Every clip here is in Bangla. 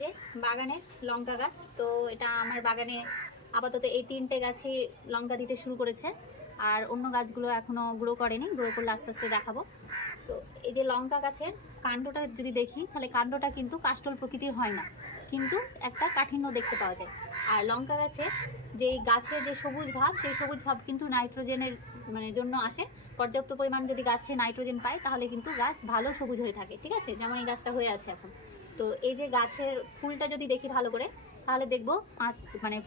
যে বাগানের লঙ্কা গাছ। তো এটা আমার বাগানে আপাতত এই 3টে গাছই লঙ্কা দিতে শুরু করেছে, আর অন্য গাছগুলো এখনো গ্রো করেনি, গ্রো করলে আস্তে আস্তে দেখাবো। তো এই যে লঙ্কা গাছের কাণ্ডটা যদি দেখি তাহলে কাণ্ডটা কিন্তু কাস্টল প্রকৃতির হয় না, কিন্তু একটা কাঠিন্য দেখতে পাওয়া যায়। আর লঙ্কা গাছে যে গাছের যে সবুজ ভাব, সেই সবুজ ভাব কিন্তু নাইট্রোজেনের জন্য আসে। পর্যাপ্ত পরিমাণ যদি গাছে নাইট্রোজেন পায় তাহলে কিন্তু গাছ ভালো সবুজ হয়ে থাকে, ঠিক আছে, যেমন এই গাছটা হয়ে আছে এখন। তো এই যে গাছের ফুলটা যদি দেখি ভালো করে তাহলে দেখবো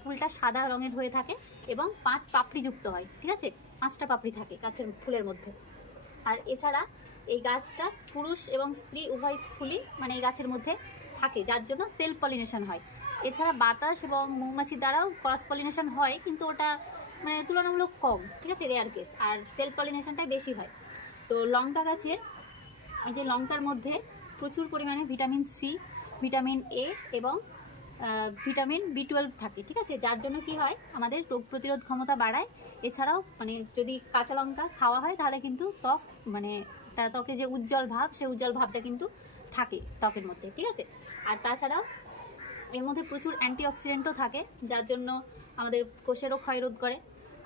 ফুলটা সাদা রঙের হয়ে থাকে এবং 5 পাপড়ি যুক্ত হয়, ঠিক আছে, 5টা পাপড়ি থাকে গাছের ফুলের মধ্যে। আর এছাড়া এই গাছটা পুরুষ এবং স্ত্রী উভয় ফুলই এই গাছের মধ্যে থাকে, যার জন্য সেলফ পলিনেশন হয়। এছাড়া বাতাস এবং মৌমাছির দ্বারাও ক্রস পলিনেশন হয়, কিন্তু ওটা তুলনামূলক কম, ঠিক আছে, রেয়ার কেস। আর সেলফ পলিনেশনটাই বেশি হয়। তো লঙ্কা গাছের এই যে লঙ্কার মধ্যে প্রচুর পরিমাণে ভিটামিন সি, ভিটামিন এ এবং ভিটামিন B12 থাকে, ঠিক আছে, যার জন্য কি হয় আমাদের রোগ প্রতিরোধ ক্ষমতা বাড়ায়। এছাড়াও যদি কাঁচা লঙ্কা খাওয়া হয় তাহলে কিন্তু ত্বক ত্বকে যে উজ্জ্বল ভাব, সেই উজ্জ্বল ভাবটা কিন্তু থাকে ত্বকের মধ্যে, ঠিক আছে। আর তাছাড়াও এর মধ্যে প্রচুর অ্যান্টিঅক্সিডেন্টও থাকে, যার জন্য আমাদের কোষেরও ক্ষয় রোধ করে।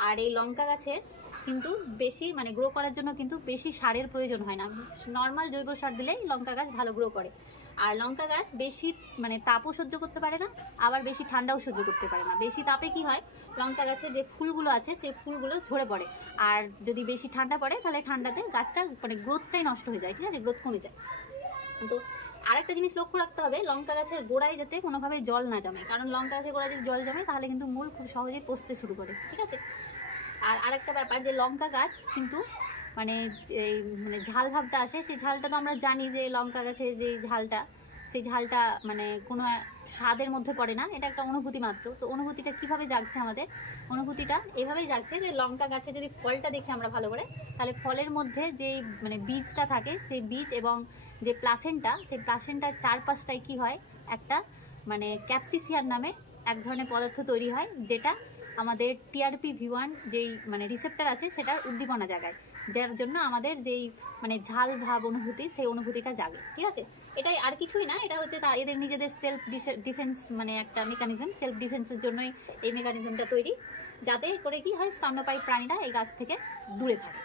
আর এই লঙ্কা গাছের কিন্তু বেশি গ্রো করার জন্য কিন্তু বেশি সারের প্রয়োজন হয় না, নর্মাল জৈব সার দিলেই লঙ্কা গাছ ভালো গ্রো করে। আর লঙ্কা গাছ বেশি তাপও সহ্য করতে পারে না, আবার বেশি ঠান্ডাও সহ্য করতে পারে না। বেশি তাপে কি হয়, লঙ্কা গাছের যে ফুলগুলো আছে সেই ফুলগুলো ঝরে পড়ে, আর যদি বেশি ঠান্ডা পড়ে তাহলে ঠান্ডাতে গাছটা গ্রোথটাই নষ্ট হয়ে যায়, ঠিক আছে, গ্রোথ কমে যায়। তো আরেকটা জিনিস লক্ষ্য রাখতে হবে, লঙ্কা গাছের গোড়ায় যাতে কোনোভাবে জল না জমে, কারণ লঙ্কা গাছের গোড়ায় যদি জল জমে তাহলে কিন্তু মূল খুব সহজেই পচতে শুরু করে, ঠিক আছে। আর আরেকটা ব্যাপার যে লঙ্কা গাছ কিন্তু ঝাল ভাবটা আসে, সেই ঝালটা তো আমরা জানি যে লঙ্কা গাছের যে ঝালটা, সেই ঝালটা কোনো স্বাদের মধ্যে পড়ে না, এটা একটা অনুভূতি মাত্র। তো অনুভূতিটা কিভাবে জাগছে আমাদের, অনুভূতিটা এভাবেই জাগছে যে লঙ্কা গাছে যদি ফলটা দেখি আমরা ভালো করে, তাহলে ফলের মধ্যে যে বীজটা থাকে, সেই বীজ এবং যে প্লাসেন্টা, সেই প্লাসেন্টার চারপাশটায় কি হয়, একটা ক্যাপসিসিয়ান নামে এক ধরনের পদার্থ তৈরি হয়, যেটা আমাদের TRPV1 যেই রিসেপ্টর আছে সেটার উদ্দীপনা জাগায়, যার জন্য আমাদের যেই ঝাল ভাব অনুভূতি, সেই অনুভূতিটা জাগে, ঠিক আছে। এটাই, আর কিছুই না, এটা হচ্ছে এদের নিজেদের সেলফ ডিফেন্স, একটা মেকানিজম, সেলফ ডিফেন্সের জন্যই এই মেকানিজমটা তৈরি, যাতে করে কি হয় স্তন্যপায়ী প্রাণীরা এই গাছ থেকে দূরে থাকে।